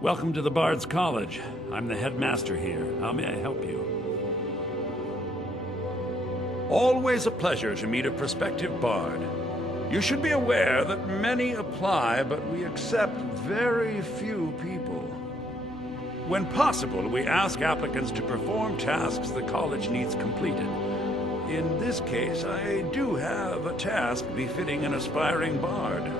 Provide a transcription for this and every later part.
Welcome to the Bards College. I'm the headmaster here. How may I help you? Always a pleasure to meet a prospective bard. You should be aware that many apply, but we accept very few people. When possible, we ask applicants to perform tasks the college needs completed. In this case, I do have a task befitting an aspiring bard.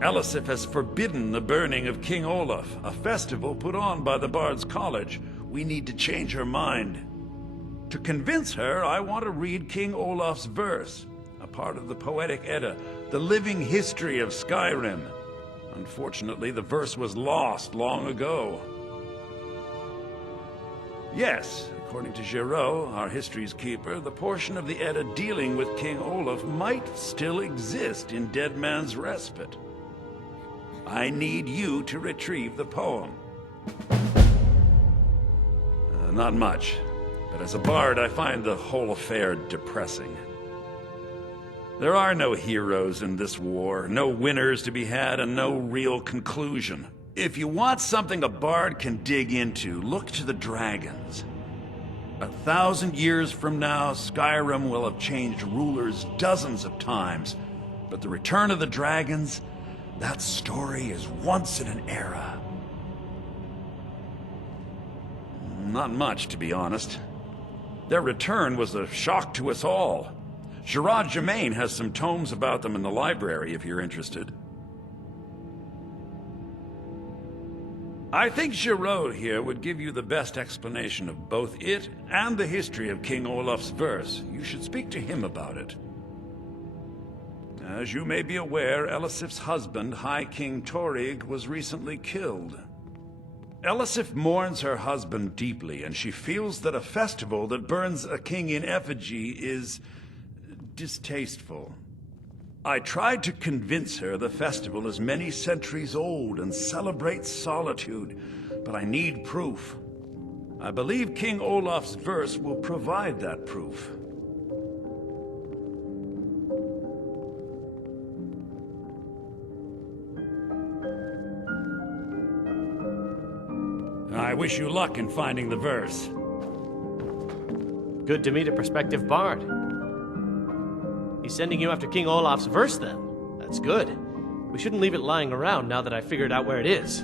Elisif has forbidden the burning of King Olaf, a festival put on by the Bards College. We need to change her mind. To convince her, I want to read King Olaf's verse, a part of the Poetic Edda, the living history of Skyrim. Unfortunately, the verse was lost long ago. Yes, according to Giraud, our history's keeper, the portion of the Edda dealing with King Olaf might still exist in Dead Man's Respite. I need you to retrieve the poem. Not much, but as a bard, I find the whole affair depressing. There are no heroes in this war, no winners to be had, and no real conclusion. If you want something a bard can dig into, look to the dragons. 1,000 years from now, Skyrim will have changed rulers dozens of times, but the return of the dragons, that story is once in an era. Not much, to be honest. Their return was a shock to us all. Gerard Germain has some tomes about them in the library, if you're interested. I think Giraud here would give you the best explanation of both it and the history of King Olaf's verse. You should speak to him about it. As you may be aware, Elisif's husband, High King Torrig, was recently killed. Elisif mourns her husband deeply, and she feels that a festival that burns a king in effigy is distasteful. I tried to convince her the festival is many centuries old and celebrates solitude, but I need proof. I believe King Olaf's verse will provide that proof. I wish you luck in finding the verse. Good to meet a prospective bard. He's sending you after King Olaf's verse, then. That's good. We shouldn't leave it lying around now that I figured out where it is.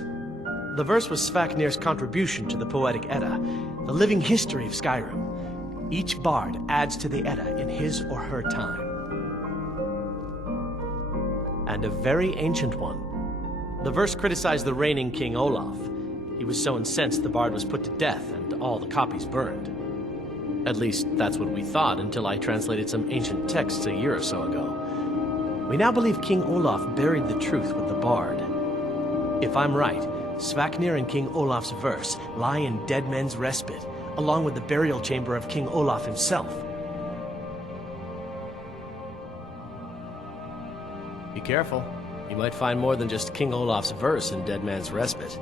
The verse was Svafnir's contribution to the Poetic Edda, the living history of Skyrim. Each bard adds to the Edda in his or her time. And a very ancient one. The verse criticized the reigning King Olaf. He was so incensed the bard was put to death and all the copies burned. At least, that's what we thought until I translated some ancient texts a year or so ago. We now believe King Olaf buried the truth with the bard. If I'm right, Svafnir and King Olaf's verse lie in Dead Men's Respite, along with the burial chamber of King Olaf himself. Be careful. You might find more than just King Olaf's verse in Dead Man's Respite.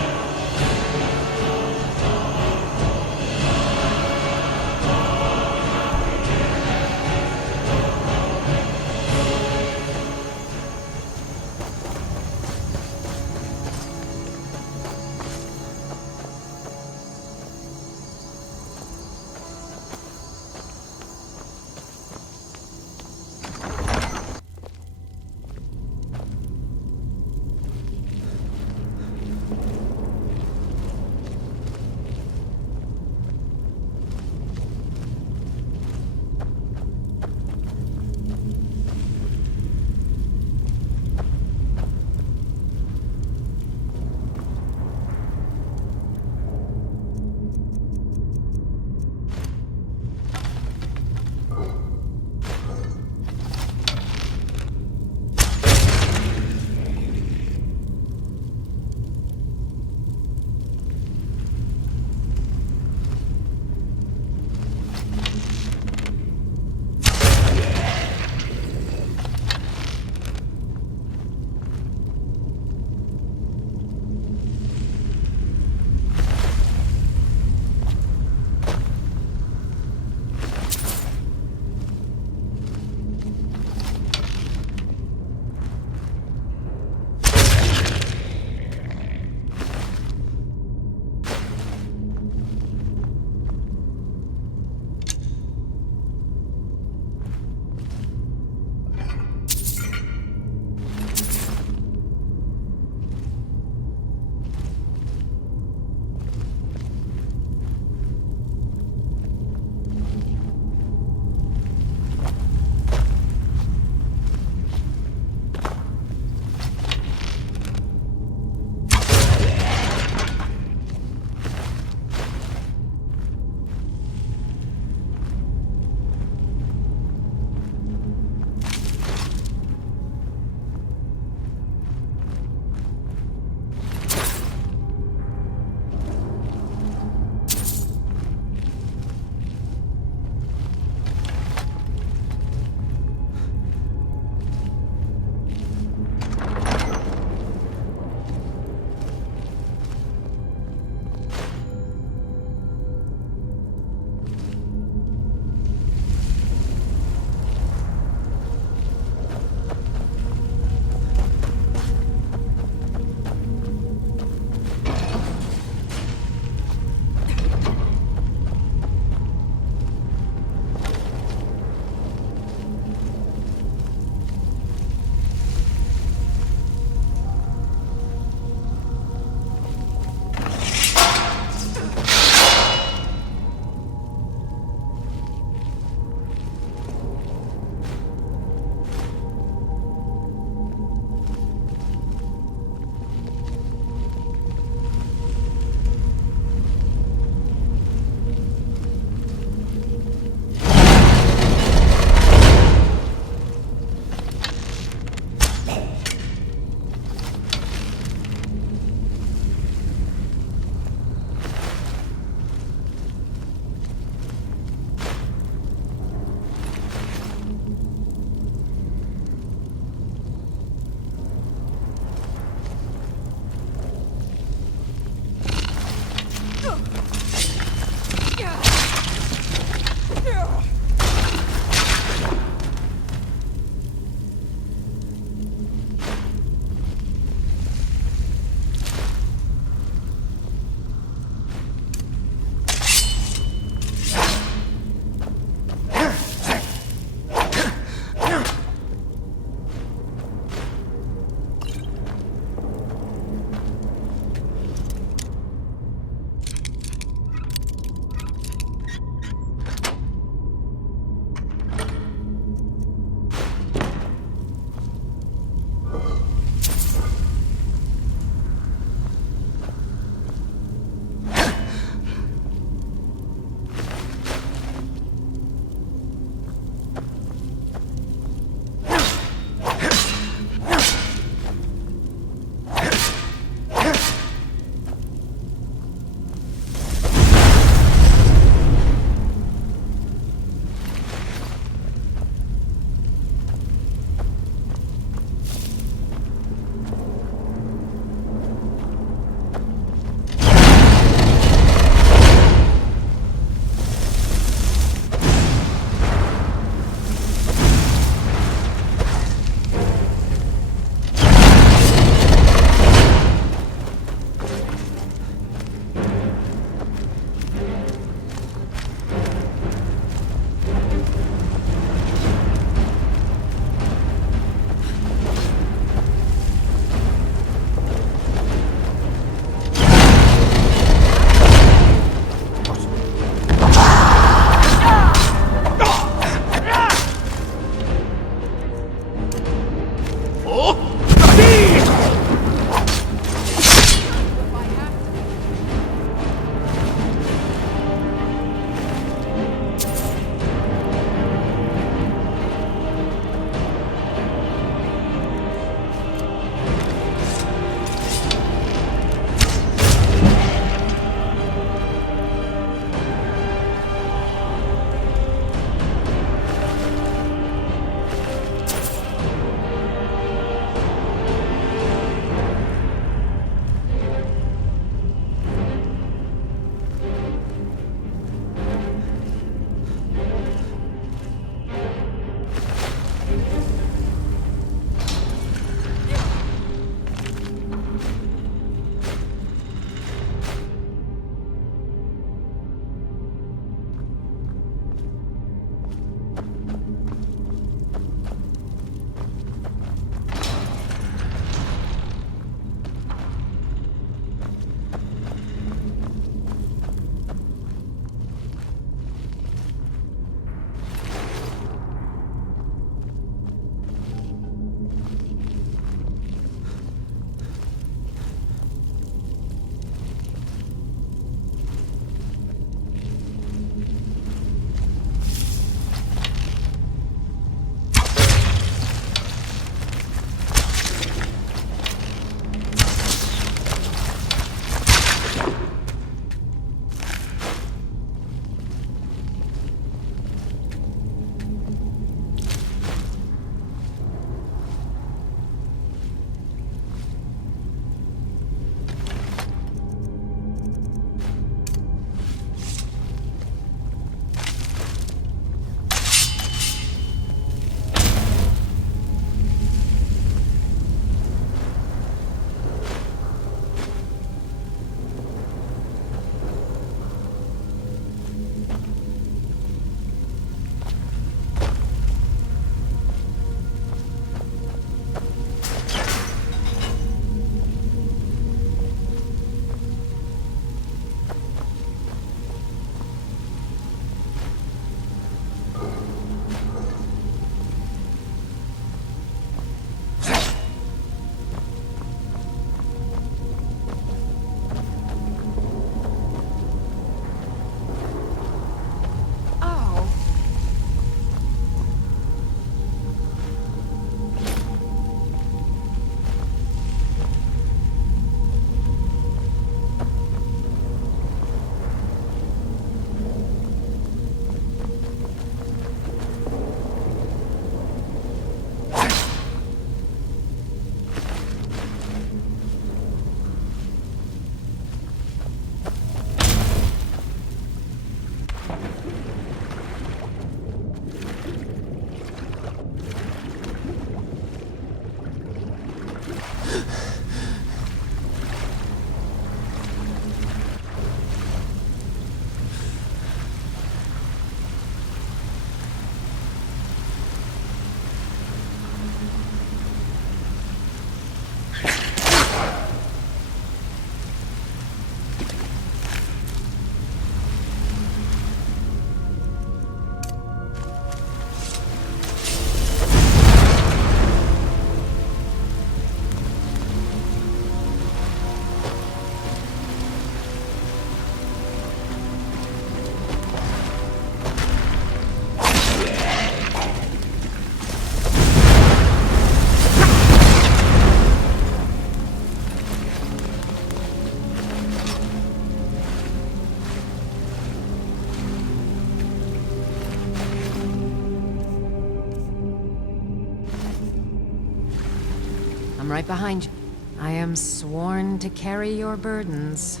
right behind you. I am sworn to carry your burdens.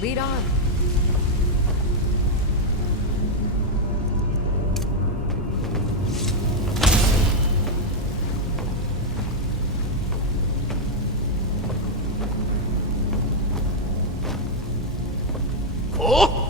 Lead on. Oh!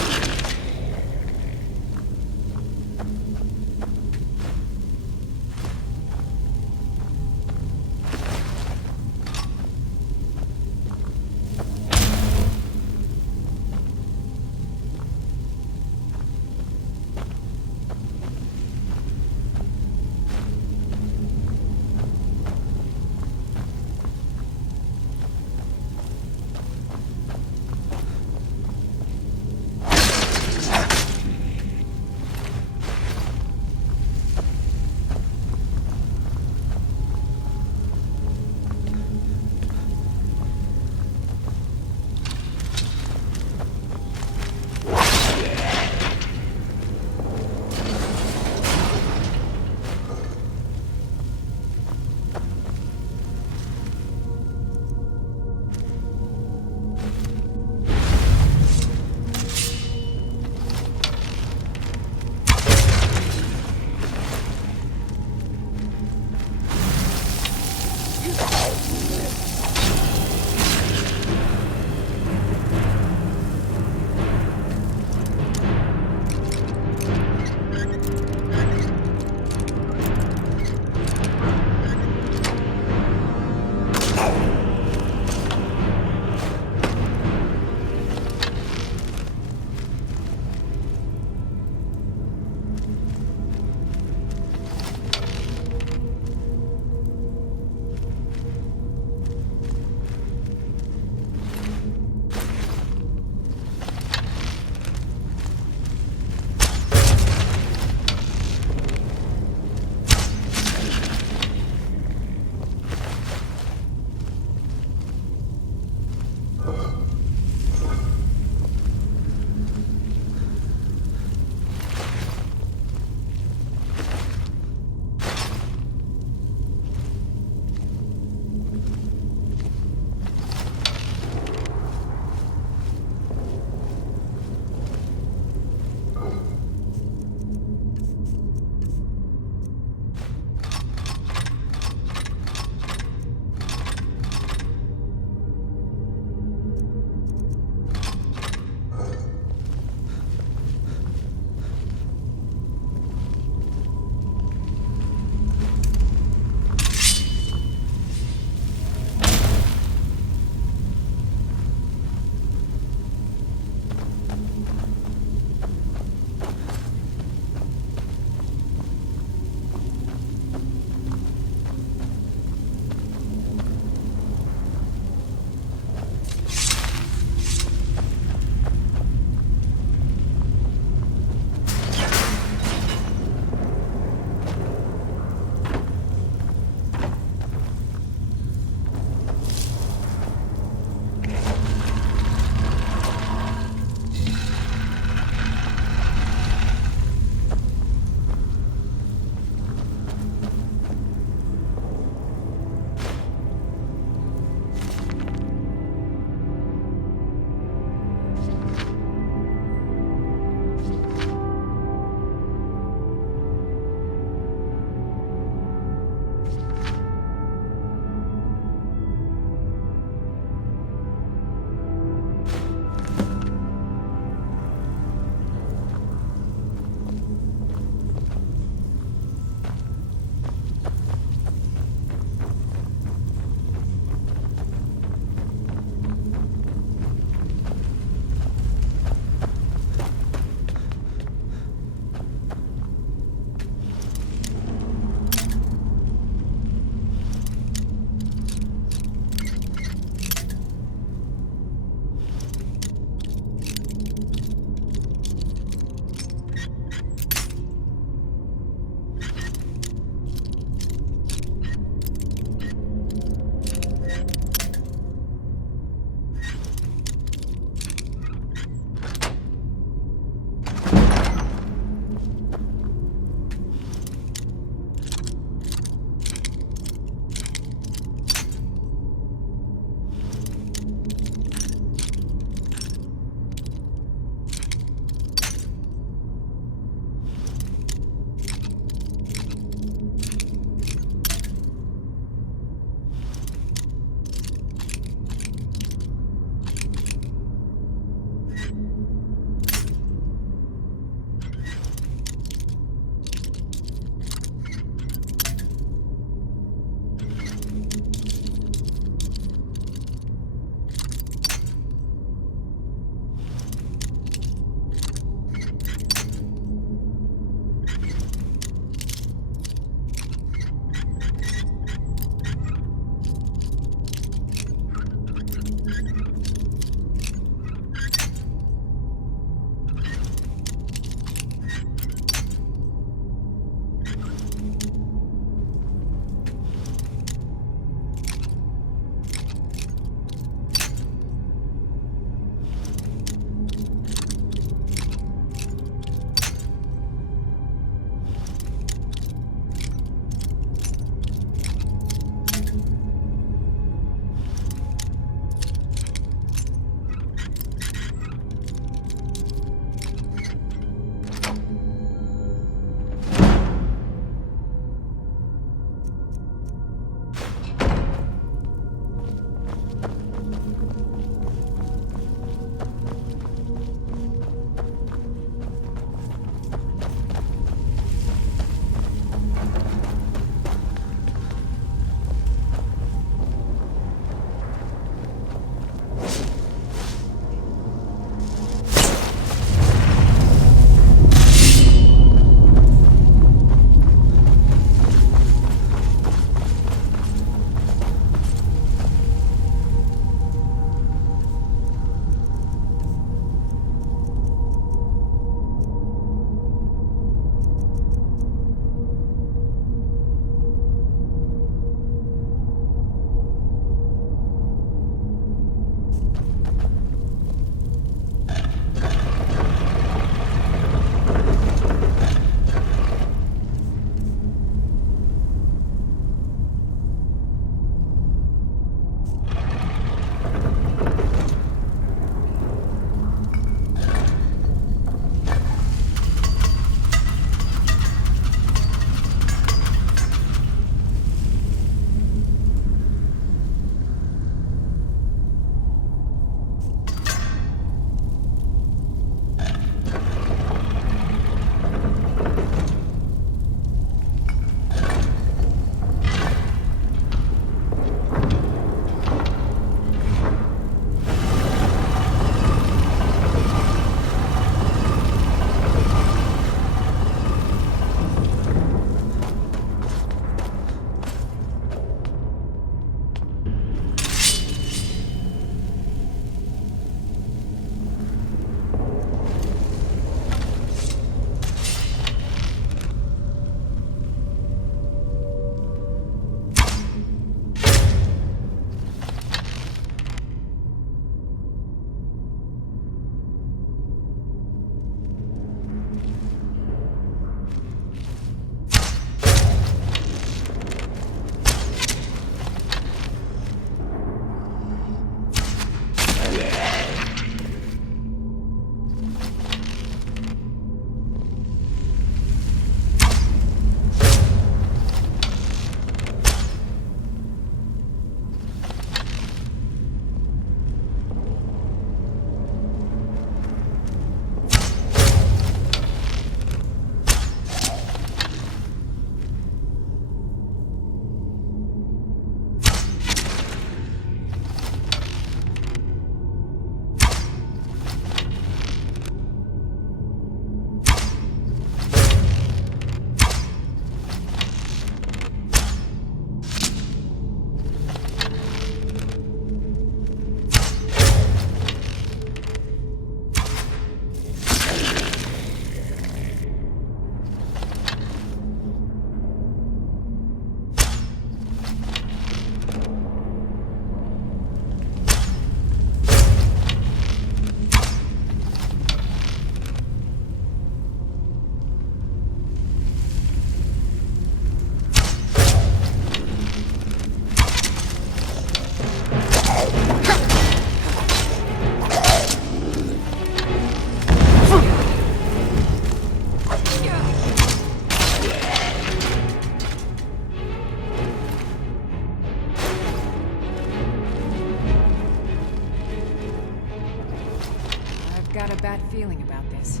got a bad feeling about this.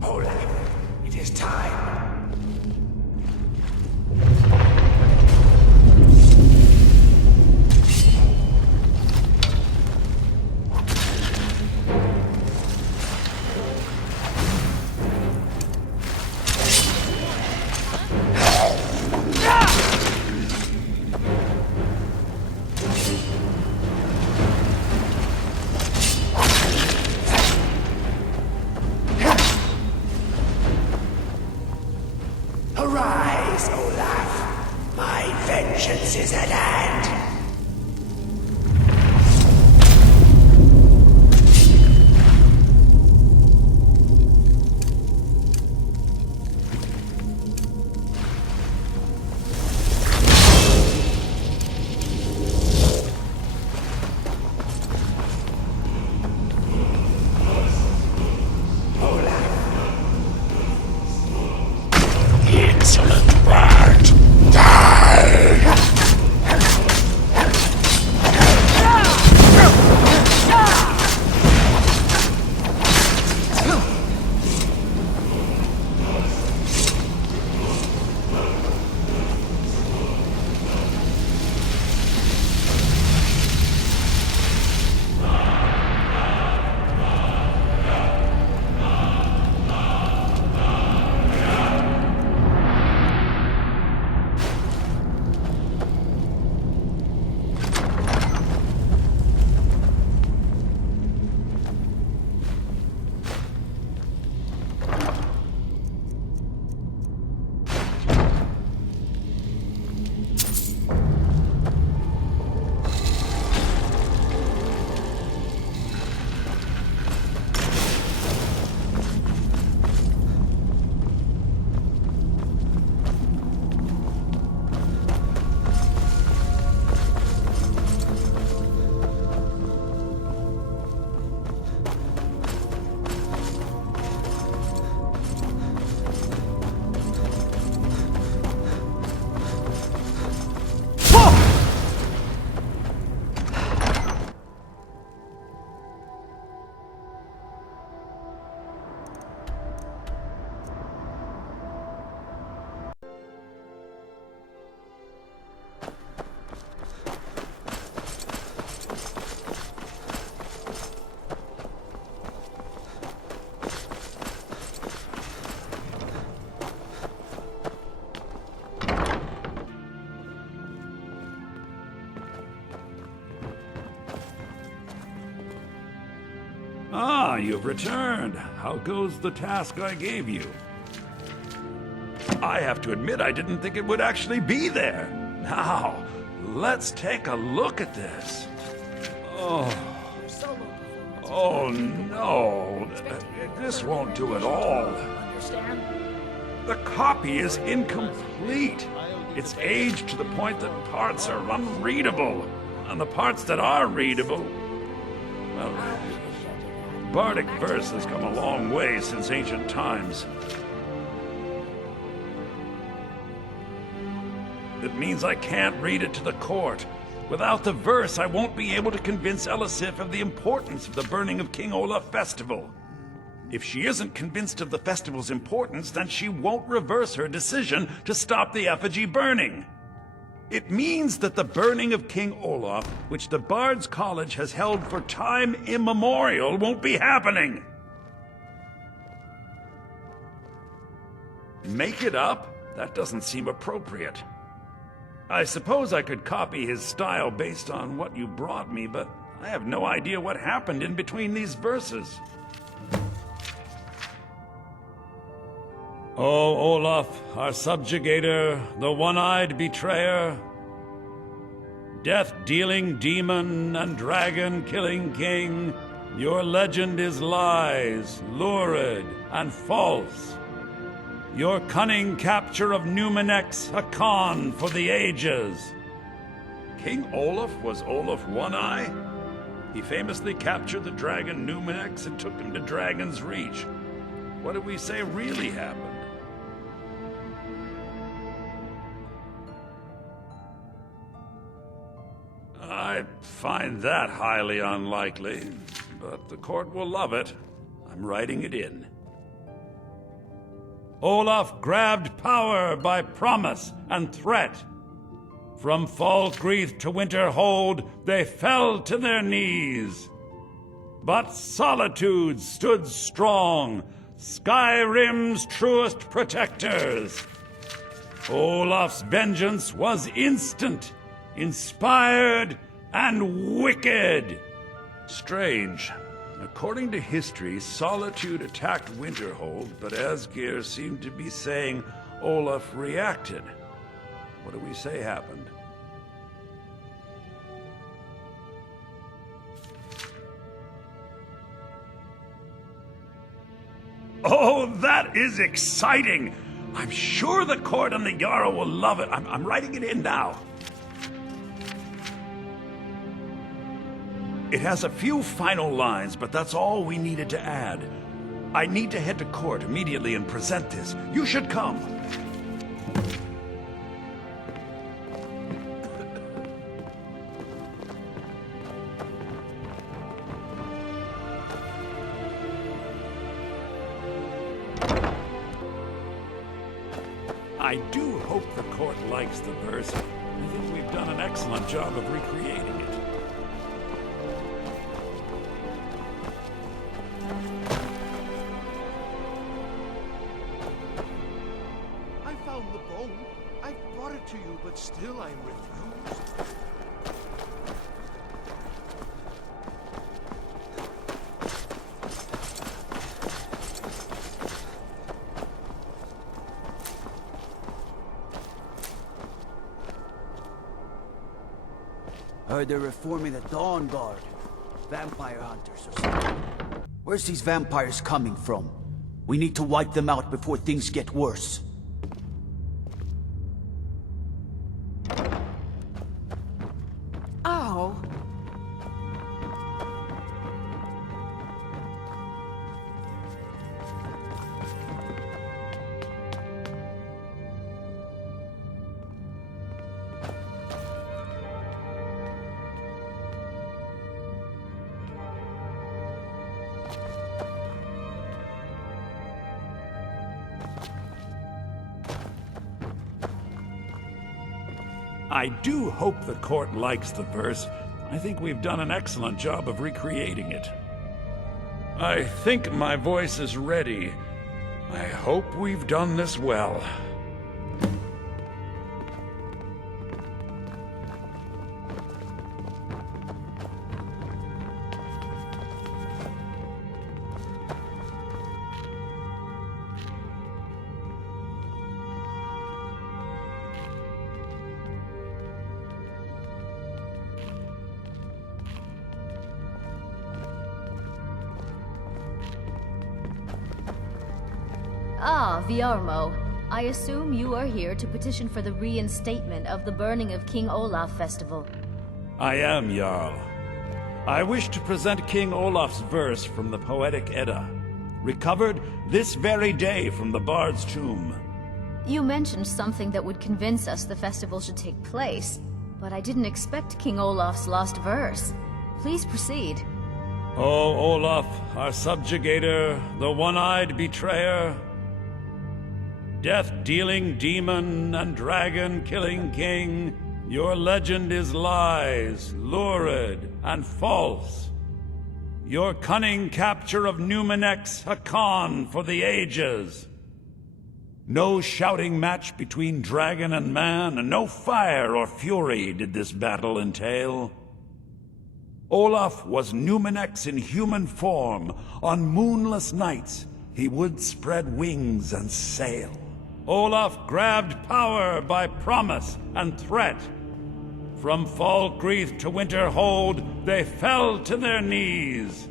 Olaf, it is time. Arise, Olaf. My vengeance is at hand. Insolent brat! Die! Ah, you've returned. How goes the task I gave you? I have to admit, I didn't think it would actually be there. Now, let's take a look at this. Oh. Oh, no. This won't do at all. The copy is incomplete. It's aged to the point that parts are unreadable. And the parts that are readable, well, Bardic verse has come a long way since ancient times. It means I can't read it to the court. Without the verse, I won't be able to convince Elisif of the importance of the burning of King Olaf festival. If she isn't convinced of the festival's importance, then she won't reverse her decision to stop the effigy burning. It means that the burning of King Olaf, which the Bards College has held for time immemorial, won't be happening. Make it up? That doesn't seem appropriate. I suppose I could copy his style based on what you brought me, but I have no idea what happened in between these verses. O Olaf, our subjugator, the one-eyed betrayer, death-dealing demon and dragon-killing king, your legend is lies, lurid and false. Your cunning capture of Numenex, a con for the ages. King Olaf was Olaf One-Eye? He famously captured the dragon Numenex and took him to Dragon's Reach. What did we say really happened? I find that highly unlikely, but the court will love it. I'm writing it in. Olaf grabbed power by promise and threat. From Falkreath to Winterhold, they fell to their knees. But Solitude stood strong, Skyrim's truest protectors. Olaf's vengeance was instant, inspired, and wicked. Strange. According to history, Solitude attacked Winterhold, but Asgeir seemed to be saying Olaf reacted. What do we say happened? Oh, that is exciting! I'm sure the court and the Jarl will love it. I'm writing it in now. It has a few final lines, but that's all we needed to add. I need to head to court immediately and present this. You should come. I do hope the court likes the verse. I think we've done an excellent job of recreating it. I found the bone. I brought it to you, but still I refused. Heard they're reforming the Dawn Guard. Vampire hunters or something. Where's these vampires coming from? We need to wipe them out before things get worse. Oh. I do hope the court likes the verse. I think we've done an excellent job of recreating it. I think my voice is ready. I hope we've done this well. Ah, Viarmo. I assume you are here to petition for the reinstatement of the burning of King Olaf festival. I am, Jarl. I wish to present King Olaf's verse from the Poetic Edda, recovered this very day from the Bard's tomb. You mentioned something that would convince us the festival should take place, but I didn't expect King Olaf's lost verse. Please proceed. O Olaf, our subjugator, the one-eyed betrayer, death-dealing demon and dragon-killing king, your legend is lies, lurid and false. Your cunning capture of Numenex, a con for the ages. No shouting match between dragon and man, and no fire or fury did this battle entail. Olaf was Numenex in human form. On moonless nights, he would spread wings and sail. Olaf grabbed power by promise and threat. From Falkreath to Winterhold, they fell to their knees.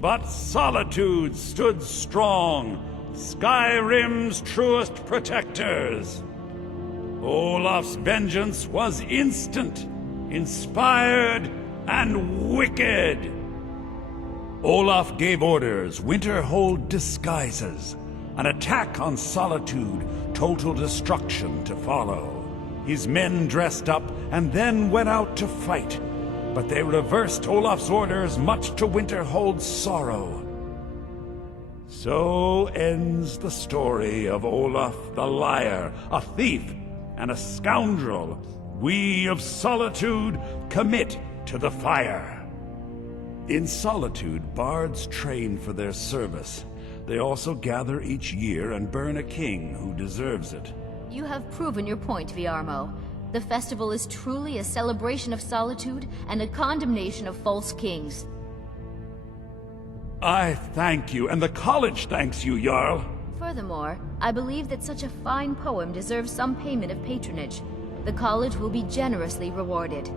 But Solitude stood strong, Skyrim's truest protectors. Olaf's vengeance was instant, inspired, and wicked. Olaf gave orders, Winterhold disguises, an attack on Solitude, total destruction to follow. His men dressed up and then went out to fight, but they reversed Olaf's orders, much to Winterhold's sorrow. So ends the story of Olaf the Liar, a thief and a scoundrel. We of Solitude commit to the fire. In Solitude, bards train for their service. They also gather each year and burn a king who deserves it. You have proven your point, Viarmo. The festival is truly a celebration of solitude and a condemnation of false kings. I thank you, and the college thanks you, Jarl. Furthermore, I believe that such a fine poem deserves some payment of patronage. The college will be generously rewarded.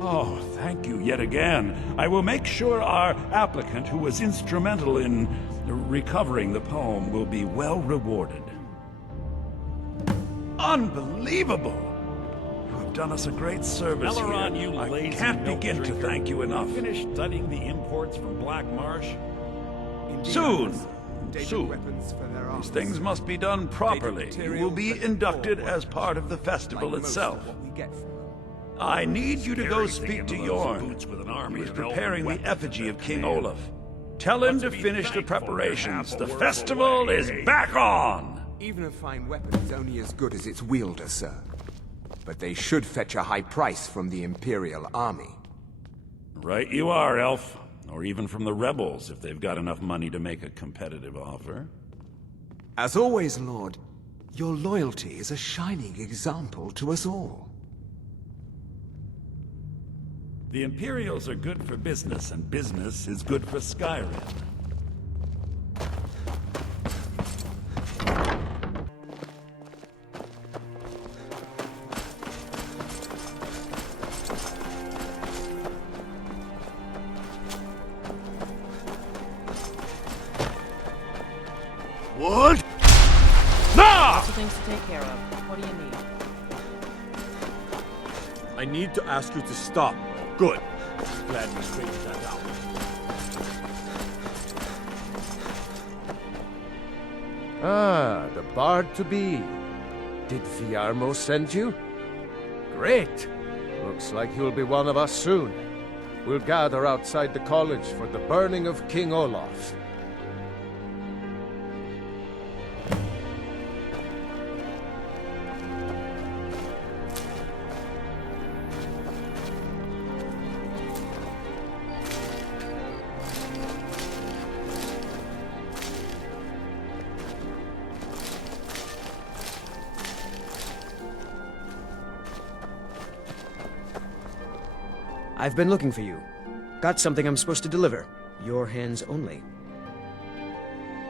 Oh, thank you yet again. I will make sure our applicant, who was instrumental in recovering the poem, will be well rewarded. Unbelievable! You have done us a great service Elrond, here. you I lazy can't milk begin to drinker. thank you enough. Finished studying the imports from Black Marsh? Soon. Dated Soon. weapons for their These arms. things must be done properly. Dated You material will be that inducted before as part of the festival like most itself. of what we get from them. I need you to go Scary speak to thinking of those Yorn. boots with an He army was of elven preparing the weapons effigy at of their King command. Olaf. Tell him But to to be finish the thankful, preparations. half a The world festival away. is back on! Even a fine weapon is only as good as its wielder, sir. But they should fetch a high price from the Imperial army. Right you are, Elf. Or even from the rebels, if they've got enough money to make a competitive offer. As always, Lord, your loyalty is a shining example to us all. The Imperials are good for business, and business is good for Skyrim. What? Lots of things to take care of. What do you need? I need to ask you to stop. Good. Glad we straightened that out. Ah, the bard to be. Did Viarmo send you? Great. Looks like you'll be one of us soon. We'll gather outside the college for the burning of King Olaf. I've been looking for you. Got something I'm supposed to deliver. Your hands only.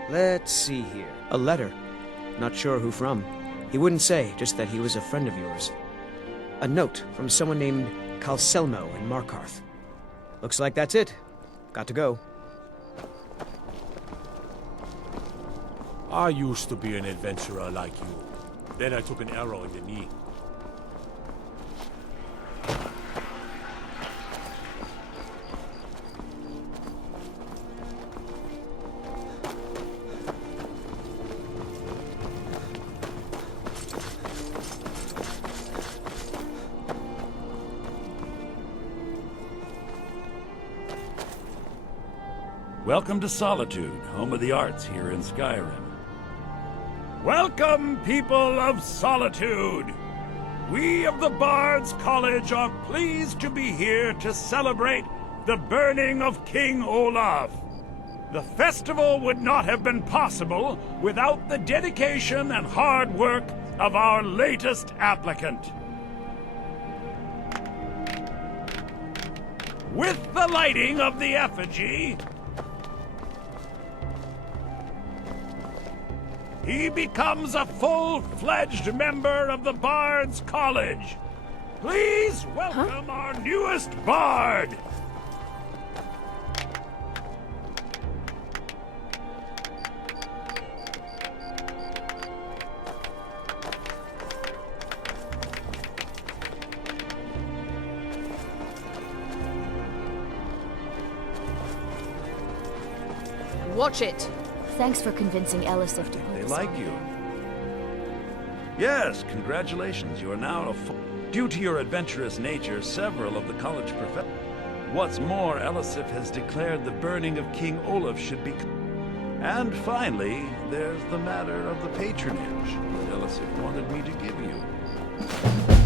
Let's see here. A letter. Not sure who from. He wouldn't say, just that he was a friend of yours. A note from someone named Calselmo in Markarth. Looks like that's it. Got to go. I used to be an adventurer like you. Then I took an arrow in the knee. Welcome to Solitude, home of the arts here in Skyrim. Welcome, people of Solitude! We of the Bards College are pleased to be here to celebrate the burning of King Olaf. The festival would not have been possible without the dedication and hard work of our latest applicant. With the lighting of the effigy, he becomes a full-fledged member of the Bards College. Please welcome our newest bard! Watch it. Thanks for convincing Elisif to pull They this like off. you. Yes, congratulations. You are now a Due to your adventurous nature, several of the college professors... What's more, Elisif has declared the burning of King Olaf should be... And finally, there's the matter of the patronage that Elisif wanted me to give you.